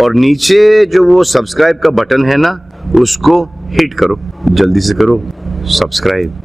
और नीचे जो वो सब्सक्राइब का बटन है ना, उसको हिट करो, जल्दी से करो सब्सक्राइब।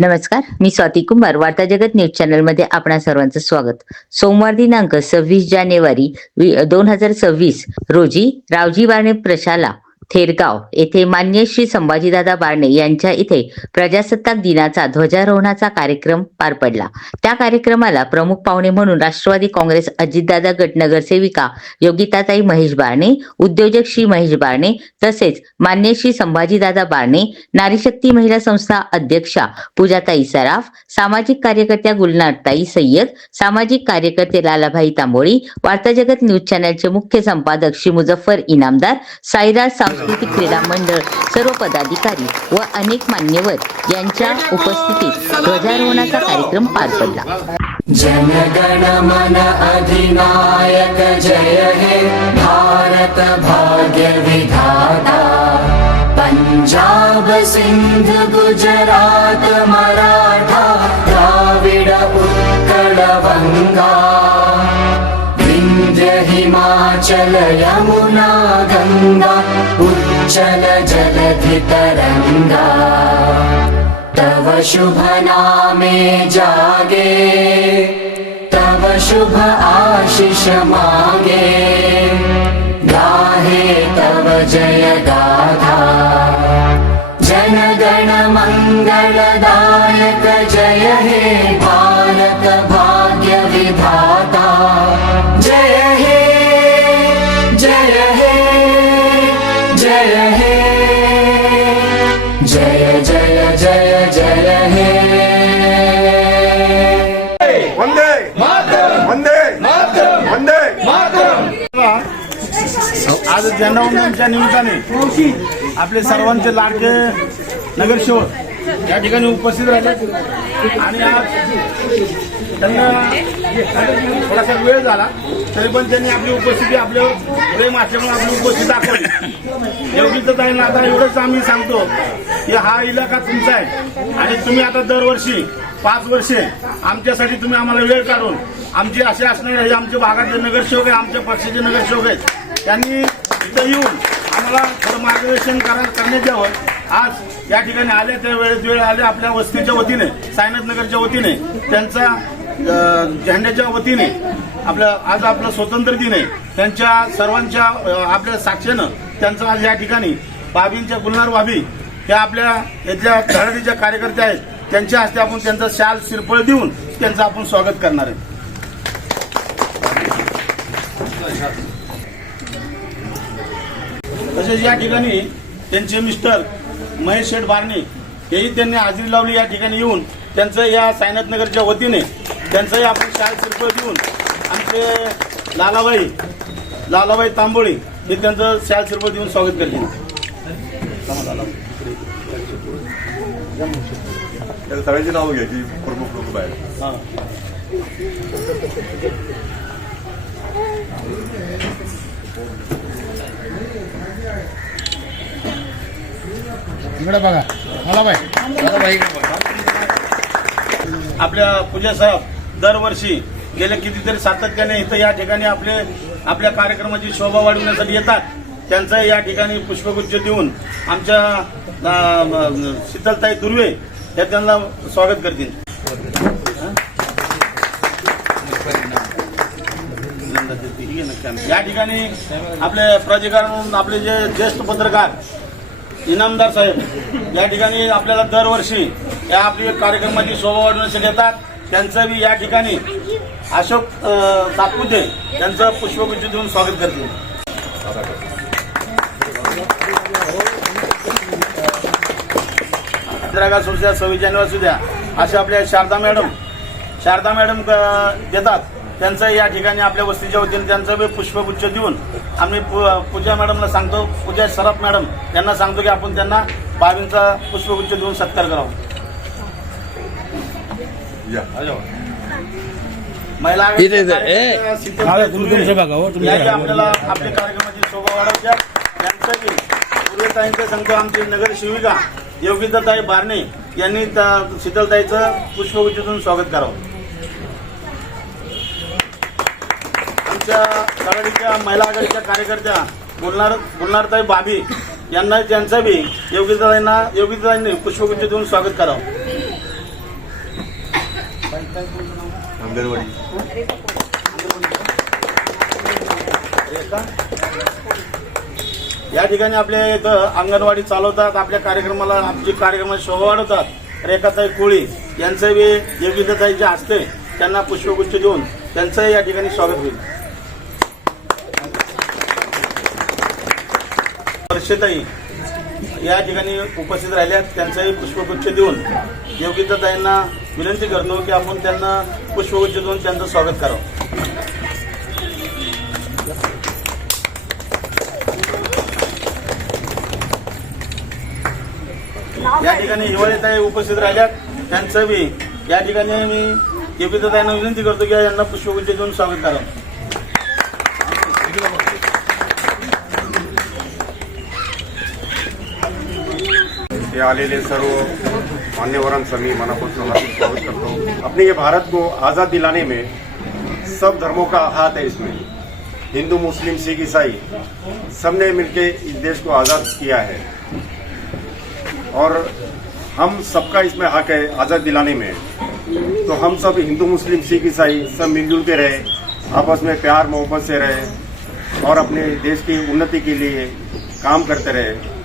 नमस्कार, मी स्वाती कुंभार, वार्ता जगत न्यूज चॅनल मध्ये आपणा सर्वांचं स्वागत। सोमवार दिनांक 26 जानेवारी 2026 रोजी रावजी बारणे प्रशाला थेरगाव येथे मान्य श्री संभाजीदादा बारणे यांच्या इथे प्रजासत्ताक दिनाचा ध्वजारोहणाचा कार्यक्रम पार पडला। त्या कार्यक्रमाला प्रमुख पाहुणे म्हणून राष्ट्रवादी काँग्रेस अजितदादा गट नगरसेविका योगिताताई महेश बारणे, उद्योजक श्री महेश बारणे, तसेच मान्य श्री संभाजीदादा बारणे, नारीशक्ती महिला संस्था अध्यक्षा पूजाताई सराफ, सामाजिक कार्यकर्त्या गुलनारताई सय्यद, सामाजिक कार्यकर्ते लालाभाई तांबोळी, वार्ता जगत न्यूज चॅनलचे मुख्य संपादक श्री मुजफ्फर इनामदार, साईराज सांस्कृतिक क्रीडा मंडळ सर्व पदाधिकारी व अनेक मान्यवर यांच्या उपस्थितीत ध्वजारोहणाचा कार्यक्रम पार पडला। जनगण मन अधिनायक जय हे भारत भाग्य विधाता, पंजाब सिंध गुजरात मराठा द्राविड उत्कल गंगा, विंध्य हिमाचल यमुना गंगा उच्चल जलधि तरंगा, तव शुभ नामे जागे, तव शुभ आशीष मागे, गाहे तव जय गाथा, जनगण मंगलदायक जय हे भारत भाग्य विधाता, जय हे जय हे जय हे जय जय जय जय हे। वंदे मातरम, वंदे मातरम, वंदे मातरम। आज जनवंदनच्या निमित्ताने आपले सर्वांचे लाडके नगरसेवक या ठिकाणी उपस्थित राहिले आणि आज त्यांना थोडासा वेळ झाला तरी पण त्यांनी आपली उपस्थिती आपल्यावर प्रेम असल्यामुळे आपली उपस्थिती दाखवली। योग्यच आहे ना, आता एवढंच आम्ही सांगतो की हा इलाका तुमचा आहे आणि तुम्ही आता दरवर्षी 5 वर्षे आमच्यासाठी तुम्ही आम्हाला वेळ काढून आमचे असे असणारे हे आमच्या भागातले नगरसेवक आहे, आमच्या पक्षाचे नगरसेवक आहेत, त्यांनी इथं येऊन आम्हाला थोडं मार्गदर्शन करण्यात यावं। आज या ठिकाणी आले त्या वेळ आले आपल्या वस्तीच्या वतीने, सायनाथ नगरच्या वतीने, त्यांचा झेंड्याच्या वतीने आज आपला स्वातंत्र्य दिन आहे, त्यांच्या सर्वांच्या आपल्या साक्षीनं त्यांचं आज या ठिकाणी भाभींच्या गुलनार भाभी त्या आपल्या याच्या धडाडीच्या कार्यकर्त्या आहेत, त्यांच्या हस्ते आपण त्यांचा शाल शिरपळ देऊन त्यांचं आपण स्वागत करणार आहे। तसेच या ठिकाणी त्यांचे मिस्टर महेश शेठ बारणे हेही त्यांनी हजेरी लावली, या ठिकाणी येऊन त्यांचं या सायनाथ नगरच्या वतीने त्यांचंही आपण शाल शिरपळ देऊन आमचे लालाबाई तांबोळी हे त्यांचं शाल शिरपळ देऊन स्वागत करतील। सगळ्यांची नावं घ्यायची, प्रमुख लोक बाहेर। इकडे बघा, आपल्या पूजा साहेब दरवर्षी गेल्या कितीतरी सातत्याने इथं या ठिकाणी आपल्या कार्यक्रमाची शोभा वाढवण्यासाठी येतात, त्यांचं या ठिकाणी पुष्पगुच्छ देऊन आमच्या शीतलताई दुर्वे या त्यांना स्वागत करतील। या ठिकाणी आपले प्राधिकरण आपले जे ज्येष्ठ पत्रकार इनामदार साहेब या ठिकाणी आपल्याला दरवर्षी या आपल्या कार्यक्रमाची शोभा वाढवण्यासाठी येतात, त्यांचं बी या ठिकाणी अशोक सातपुते यांचं पुष्पगुच्छ देऊन स्वागत करतील। इंदिरा सुद्धा 26 जानेवारी सुद्धा असे आपल्या शारदा मॅडम देतात, त्यांचं या ठिकाणी आपल्या वस्तीच्या वतीने त्यांचं बी पुष्पगुच्छ देऊन आम्ही पूजा मॅडमला सांगतो, पूजा सराफ मॅडम यांना सांगतो की आपण त्यांना बाबींचा पुष्पगुच्छ देऊन सत्कार करावा। महिला आपल्याला आपल्या कार्यक्रमाची शोभा वाढवत्या, त्यांचं पूर्वताईंचं सांगतो आमची नगरसेविका योगिताताई बारणे यांनी शीतलताईचं पुष्पगुच्छ देऊन स्वागत करावं। आमच्या तळाडीच्या महिला आघाडीच्या कार्यकर्त्या बोलणारताई बाबी यांना त्यांचा बी योगिताताईंनी पुष्पगुच्छ देऊन स्वागत करावं. अंगणवाडी या ठिकाणी आपल्या इथं अंगणवाडी चालवतात, आपल्या कार्यक्रमाला आमची कार्यक्रमाची शोभा वाढवतात. रेखाताई कोळी यांचं बी योगिताताईच्या हस्ते त्यांना पुष्पगुच्छ देऊन त्यांचंही या ठिकाणी स्वागत होईल. वर्षेताई या ठिकाणी उपस्थित राहिल्यात, त्यांचाही पुष्पगुच्छ देऊन योगिताताईंना विनंती करतो की आपण त्यांना पुष्पगुच्छ देऊन त्यांचं स्वागत करावं. या ठिकाणी हिवाळीताई उपस्थित राहिल्यात, त्यांचं बी या ठिकाणी मी योगिताताईंना विनंती करतो की यांना पुष्पगुच्छ देऊन स्वागत करावं. हे आलेले सर्व मान्यवरांचं मी मनापासून स्वागत करतो. अपने ये भारत को आज़ाद दिलाने में सब धर्मों का हाथ है. इसमें हिंदू, मुस्लिम, सिख, ईसाई सबने मिलके इस देश को आज़ाद किया है और हम सबका इसमें हक है आज़ाद दिलाने में. तो हम सब हिंदू, मुस्लिम, सिख, ईसाई सब मिलजुल के रहे, आपस में प्यार मोहब्बत से रहे और अपने देश की उन्नति के लिए काम करते रहे.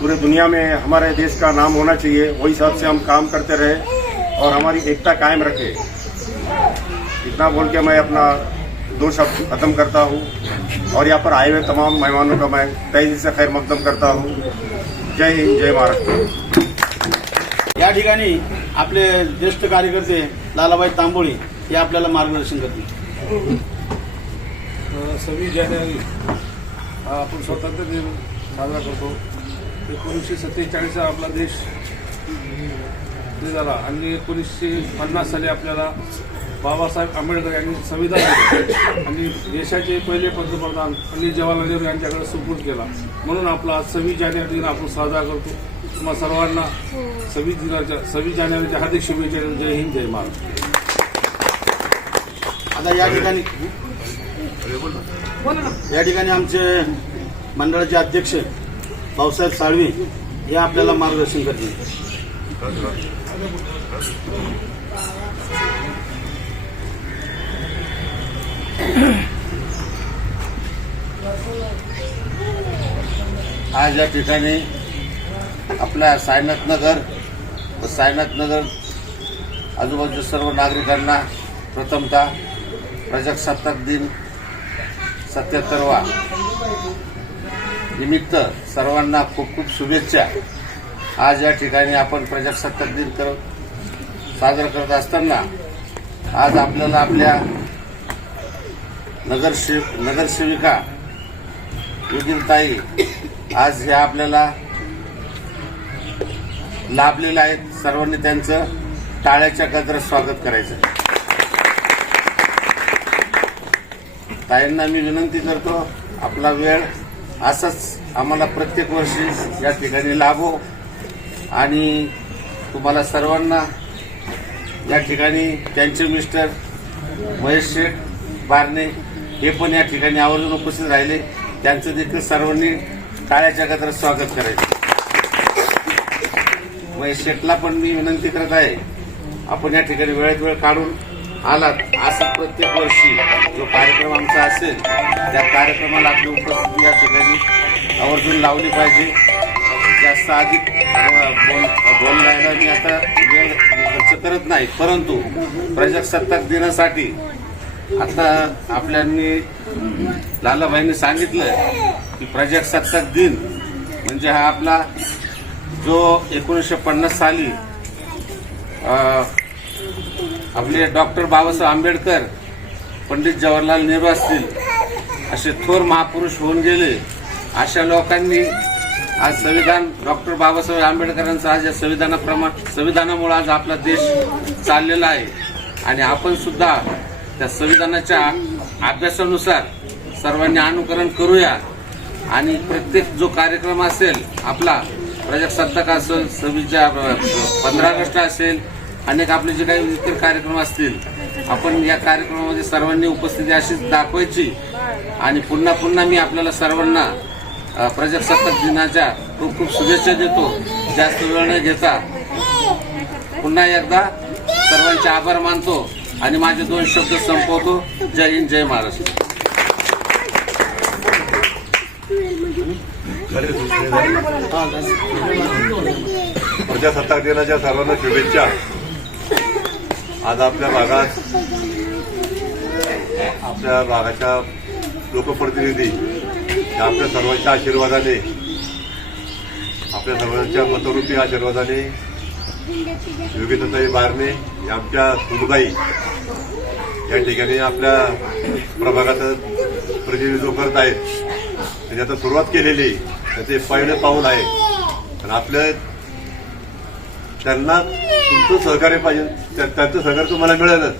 पूरे दुनिया में हमारे देश का नाम होना चाहिए, वही हिसाब से हम काम करते रहे और हमारी एकता कायम रखे. इतना बोल के मैं अपना 2 शब्द खत्म करता हूँ और यहाँ पर आए हुए तमाम मेहमानों का मैं तहे दिल से खैर मकदम करता हूँ. जय हिंद, जय महाराष्ट्र. या ठिकाणी आपले ज्येष्ठ कार्यकर्ते लालाबाई तांबोळी हे आपल्याला मार्गदर्शन करतील. 26 जानेवारी हा आपण स्वातंत्र्य दिन साजरा करतो. 1947 आपला देश झाला आणि 1950 साली आपल्याला बाबासाहेब आंबेडकर यांनी संविधान दिलं आणि देशाचे पहिले पंतप्रधान पंडित जवाहरलाल नेहरू यांच्याकडे सुपूर्द केला. म्हणून आपला आज 26 जानेवारी दिन आपण साजरा करतो. तुम्हा सर्वांना 26 जानेवारीच्या हार्दिक शुभेच्छा. जय हिंद, जय महाराष्ट्र. आता या ठिकाणी आमचे मंडळाचे अध्यक्ष भाऊसाहेब साळवी हे आपल्याला मार्गदर्शन करतील. आज या ठिकाणी आपल्या सायनाथनगर व सायनाथनगर आजूबाजूच्या सर्व नागरिकांना प्रथमतः प्रजासत्ताक दिन 77वा निमित्त सर्वांना खूप खूप शुभेच्छा. आज या ठिकाणी आपण प्रजासत्ताक दिन साजरा करत असताना आज आपल्याला आपल्या नगरसेविका योगिताताई आज ह्या आपल्याला लाभलेल्या आहेत. सर्वांनी त्यांचं टाळ्याच्या गजरात स्वागत करायचं. ताईंना मी विनंती करतो, आपला वेळ असंच आम्हाला प्रत्येक वर्षी या ठिकाणी लाभो आणि तुम्हाला सर्वांना या ठिकाणी त्यांचे मिस्टर महेश शेठ बारणे हे पण या ठिकाणी आवर्जून उपस्थित राहिले. त्यांचं देखील सर्वांनी टाळ्याच्या गजरात स्वागत करायचं. महेश शेठला पण मी विनंती करत आहे, आपण या ठिकाणी वेळेत वेळ काढून आलात. असं प्रत्येक वर्षी जो कार्यक्रम आमचा असेल त्या कार्यक्रमाला आपली उपस्थिती या ठिकाणी आवर्जून लावली पाहिजे. जास्त अधिक बोलण्याला मी आता वेळ खर्च करत नाही, परंतु प्रजासत्ताक दिनासाठी आता आपल्यांनी लालाबाईंनी सांगितलं की प्रजासत्ताक दिन म्हणजे हा आपला जो 1950 साली आपले डॉक्टर बाबासाहेब आंबेडकर, पंडित जवाहरलाल नेहरू असतील असे थोर महापुरुष होऊन गेले. अशा लोकांनी आज संविधान डॉक्टर बाबासाहेब आंबेडकरांचं आज या संविधानामुळे आज आपला देश चाललेला आहे आणि आपण सुद्धा त्या संविधानाच्या अभ्यासानुसार सर्वांनी अनुकरण करूया आणि प्रत्येक जो कार्यक्रम असेल आपला प्रजासत्ताक असेल, 15 ऑगस्ट असेल अनेक आपले जे काही इतर कार्यक्रम असतील, आपण या कार्यक्रमामध्ये सर्वांनी उपस्थिती अशीच दाखवायची आणि पुन्हा पुन्हा मी आपल्याला सर्वांना प्रजासत्ताक दिनाच्या खूप खूप शुभेच्छा देतो. जास्त वेळ न घेता पुन्हा एकदा सर्वांचे आभार मानतो आणि माझे 2 शब्द संपवतो. जय हिंद, जय महाराष्ट्र. प्रजासत्ताक दिनाच्या सर्वांना शुभेच्छा. आज आपल्या भागाच्या लोकप्रतिनिधी आपल्या सर्वांच्या आशीर्वादाने, आपल्या सर्वांच्या मतरूपी आशीर्वादाने योगिताताई बारणे आमच्या सुनबाई या ठिकाणी आपल्या प्रभागाचं प्रतिनिधित्व करत आहेत. त्यांनी आता सुरुवात केलेली, त्याचे पहिलं पाऊल आहे. आणि आपलं त्यांना तुमचं सहकार्य पाहिजे, त्यांचं सहकार्य तुम्हाला मिळेलच,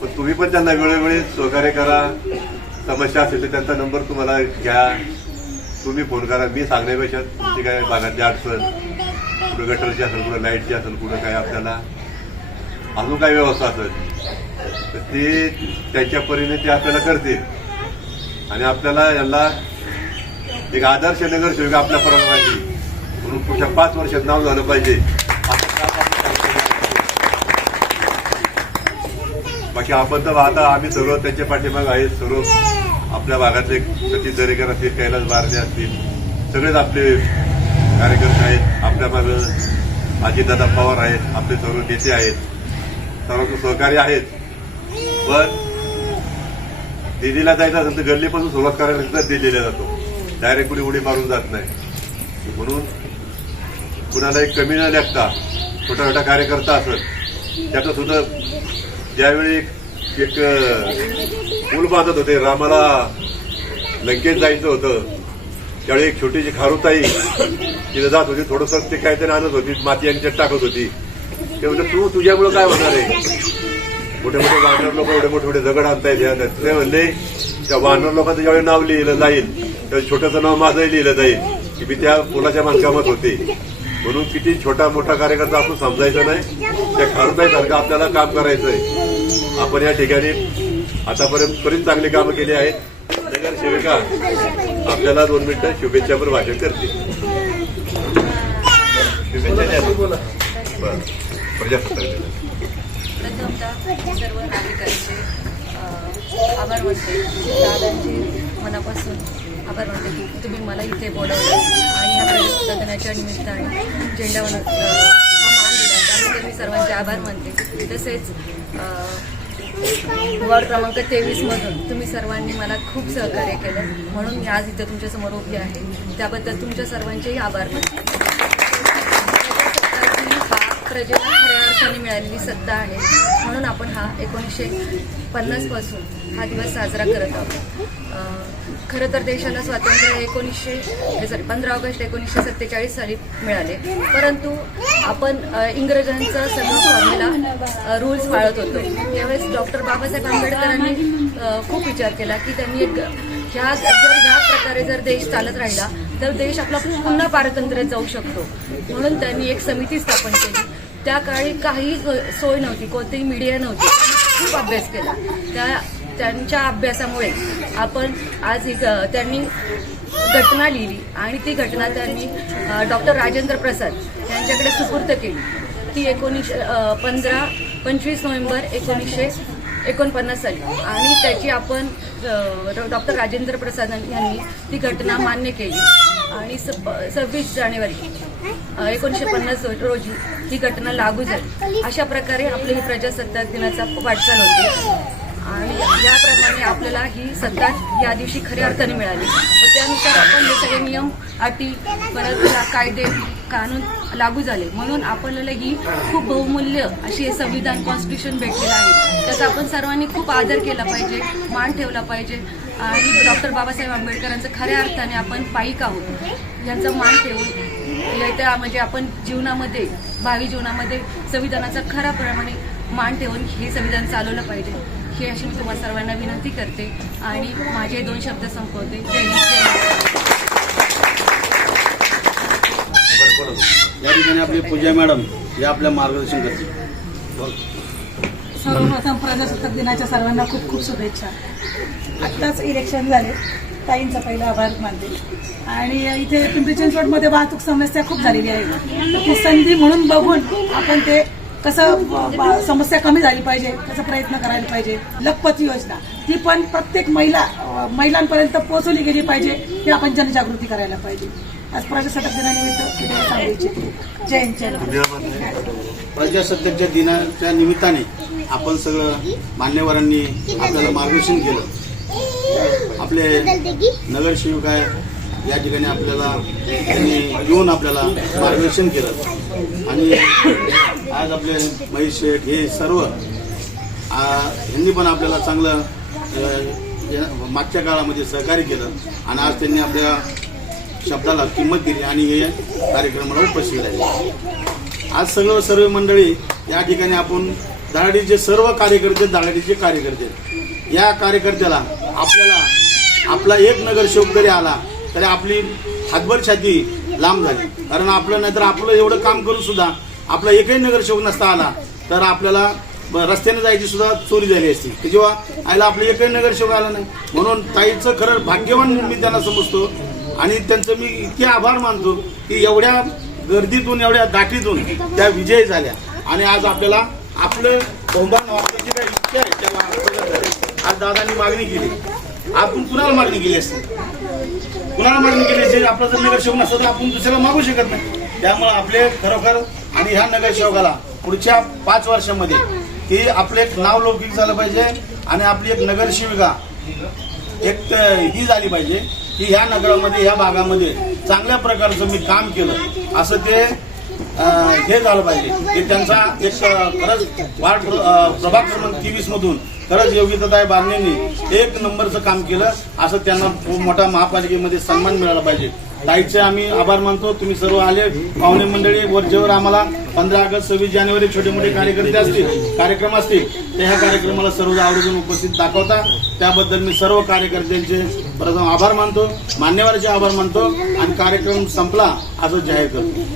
पण तुम्ही पण त्यांना वेळोवेळी सहकार्य करा. समस्या असेल तर त्यांचा नंबर तुम्हाला घ्या, तुम्ही फोन करा. मी सांगण्यापेक्षा तुमची काय भागातली अडचण, कुठं गटरची असेल, कुठं लाईटची असेल, कुठं काय आपल्याला अजून काय व्यवस्था असेल तर ते त्यांच्या परीने ते आपल्याला करतील. आणि आपल्याला यांना एक आदर्श नगरसेवक आपल्या प्रभागाची म्हणून पुढच्या 5 वर्षात नाव झालं पाहिजे. बाकी आपण तर आता आम्ही सर्व त्यांच्या पाठीमागे आहेत. सर्व आपल्या भागातले सतीश दरेकर असतील, कैलास बारणे असतील, सगळेच आपले कार्यकर्ते आहेत. आपल्या मागं अजितदादा पवार आहेत, आपले सर्व नेते आहेत, सर्वांचं सहकार्य आहेत. पण दिल्लीला जायचं असेल तर गल्लीपासून सुरुवात करायला सुद्धा दिल्लीला जातो, डायरेक्ट कुणी उडी मारून जात नाही. म्हणून कुणाला एक कमी न लागता छोटा छोटा कार्यकर्ता असेल त्याचं सुद्धा ज्यावेळी एक पूल बांधत होते, रामाला लंकेत जायचं होतं, त्यावेळी एक छोटीशी खारुताई तिथे जात होती, थोडंसं ते काहीतरी आणत होती, माती यांच्यात टाकत होती. ते म्हणलं तुझ्यामुळं काय होणार आहे? मोठे मोठे वानर लोक एवढे मोठे मोठे दगड आणतायत. ते म्हणले त्या वानर लोकांचं ज्यावेळी नाव लिहिलं जाईल त्या छोटंसं नाव माझंही लिहिलं जाईल की मी त्या पुलाच्या बांधकामात होते. म्हणून किती छोटा मोठा कार्यकर्ता आपण समजायचं नाही, त्या खारुताईसारखं आपल्याला काम करायचंय. आपण या ठिकाणी आतापर्यंत चांगली कामं केली आहेत. नगरसेविका आपल्याला 2 मिनिटं शुभेच्छापर भाषण करतील. शुभेच्छा द्या. बरं, प्रजासत्ताक दिना. प्रथमतः सर्व नागरिकांचे आभार मानते, दादांचे मनापासून आभार मानते की तुम्ही मला इथे बोलावलं आणि ह्या प्रजासत्ताक दिनाच्या निमित्ताने झेंडावरून हा मान दिला, त्याबद्दल मी सर्वांचे आभार मानते. तसेच वॉर्ड क्रमांक 23मधून तुम्ही सर्वांनी मला खूप सहकार्य केलं, म्हणून मी आज इथं तुमच्यासमोर उभी आहे. त्याबद्दल तुमच्या सर्वांचेही आभार मानते. प्रजेला खऱ्या अर्थाने मिळालेली सत्ता आहे, म्हणून आपण हा 1950 पासून हा दिवस साजरा करत आहोत. खरं तर देशाला स्वातंत्र्य 15 ऑगस्ट 1947 साली मिळाले, परंतु आपण इंग्रजांचं सगळं फॉर्म्युला रूल्स पाळत होतो. त्यावेळेस डॉक्टर बाबासाहेब आंबेडकरांनी खूप विचार केला की त्यांनी ह्या प्रकारे जर देश चालत राहिला तर देश आपला पुन्हा पारतंत्र्यात जाऊ शकतो. म्हणून त्यांनी एक समिती स्थापन केली. त्या काळी काही सोय नव्हती, कोणतीही मीडिया नव्हती. खूप अभ्यास केला. त्यांच्या अभ्यासामुळे आपण आज त्यांनी घटना लिहिली आणि ती घटना त्यांनी डॉक्टर राजेंद्र प्रसाद यांच्याकडे सुपूर्द केली. ती 25 नोव्हेंबर 1949 साली आणि त्याची आपण डॉक्टर राजेंद्र प्रसाद यांनी ती घटना मान्य केली आणि 26 जानेवारी 1950 रोजी ही घटना लागू झाली. अशा प्रकारे आपली ही प्रजासत्ताक दिनाचा वाटचाल होती आणि याप्रमाणे आपल्याला ही सत्ता या दिवशी खऱ्या अर्थाने मिळाली. व त्यानुसार आपण हे सगळे नियम, अटी, परत कायदे, कानून लागू झाले. म्हणून आपल्याला ही खूप बहुमूल्य अशी हे संविधान, कॉन्स्टिट्यूशन भेटलेलं आहे. त्याचा आपण सर्वांनी खूप आदर केला पाहिजे, मान ठेवला पाहिजे आणि डॉक्टर बाबासाहेब आंबेडकरांचं खऱ्या अर्थाने आपण पाईक आहोत यांचा मान ठेवून येत्या म्हणजे आपण जीवनामध्ये, भावी जीवनामध्ये संविधानाचा खऱ्या प्रमाणे मान ठेवून हे संविधान चालवलं पाहिजे. ही अशी मी तुम्हाला सर्वांना विनंती करते आणि माझे 2 शब्द संपवते. जय हिंद. या ठिकाणी आपले पूजा मॅडम या आपल्या मार्गदर्शन करतील. सर्वप्रथम प्रजासत्ताक दिनाच्या सर्वांना खूप खूप शुभेच्छा. आत्ताच इलेक्शन झाले, ताईंचा पहिला आभार मानते. आणि इथे पिंपरी चिंचवडमध्ये वाहतूक समस्या खूप झालेली आहे. तर ती संधी म्हणून बघून आपण ते कसं समस्या कमी झाली पाहिजे, कसा प्रयत्न करायला पाहिजे. लखपती योजना ती पण प्रत्येक महिलांपर्यंत पोहोचवली गेली पाहिजे, हे आपण जनजागृती करायला पाहिजे. आज प्रजासत्ताक दिनानिमित्त सांगू इच्छिते. जय हिंद, जय महाराष्ट्र. प्रजासत्ताकच्या दिनाच्या निमित्ताने आपण सगळं मान्यवरांनी आपल्याला मार्गदर्शन केलं. आपले नगरसेवक आहे या ठिकाणी आपल्याला त्यांनी येऊन आपल्याला मार्गदर्शन केलं. आणि आज आपले महेश शेठ हे सर्व यांनी पण आपल्याला चांगलं मागच्या काळामध्ये सहकार्य केलं. आणि आज त्यांनी आपल्या शब्दाला किंमत दिली आणि हे कार्यक्रमाला उपस्थित राहिले. आज सर्व मंडळी या ठिकाणी आपण दहाडीचे सर्व कार्यकर्ते या कार्यकर्त्याला आपला एक नगरसेवक जरी आला तरी आपली हातभर छाती लांब झाली. कारण आपलं नाहीतर आपलं एवढं काम करून सुद्धा आपला एकही नगरसेवक नसता आला तर आपल्याला रस्त्याने जायची सुद्धा चोरी झाली असती. की जेव्हा आयला आपलं एकही नगरसेवक आला नाही, म्हणून ताईचं खरं भाग्यवान मी त्यांना समजतो. आणि त्यांचं मी इतके आभार मानतो की एवढ्या गर्दीतून एवढ्या दाटीतून त्या विजयी झाल्या. आणि आज आपल्याला आपलं बहुमान वाटण्याची काही इच्छा आहे त्याला आज दादांनी मागणी केली. आपण कुणाला मागणी केली असते, कुणाला मागणी केली असते? आपलं जर नगरसेवक नसतं तर आपण दुसऱ्याला मागू शकत नाही. त्यामुळे आपले खरोखर आणि ह्या नगरसेवकाला पुढच्या 5 वर्षामध्ये की आपलं एक नाव लौकिक झालं पाहिजे आणि आपली एक नगरसेविका एक ही झाली पाहिजे की ह्या नगरामध्ये ह्या भागामध्ये चांगल्या प्रकारचं मी काम केलं असं ते हे झालं पाहिजे. की त्यांचा एक खरंच वार्ड प्रभाग क्रमांक 23 मधून खरंच योगिताताई बारणेंनी 1 नंबरचं काम केलं असं त्यांना मोठा महापालिकेमध्ये सन्मान मिळाला पाहिजे. ताईचे आम्ही आभार मानतो. तुम्ही सर्व आले पाहुणे मंडळी. वरचेवर आम्हाला 15 ऑगस्ट 26 जानेवारी छोटे मोठे कार्यक्रम असतील तर ह्या कार्यक्रमाला सर्व आवर्जून उपस्थित दाखवता. त्याबद्दल मी सर्व कार्यकर्त्यांचे प्रथम आभार मानतो, मान्यवरांचे आभार मानतो आणि कार्यक्रम संपला असं जाहीर करतो.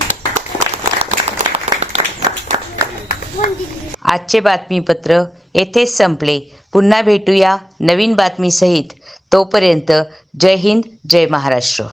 आजचे बातमीपत्र येथेच संपले. पुन्हा भेटूया नवीन बातमीसहित. तोपर्यंत जय हिंद, जय महाराष्ट्र.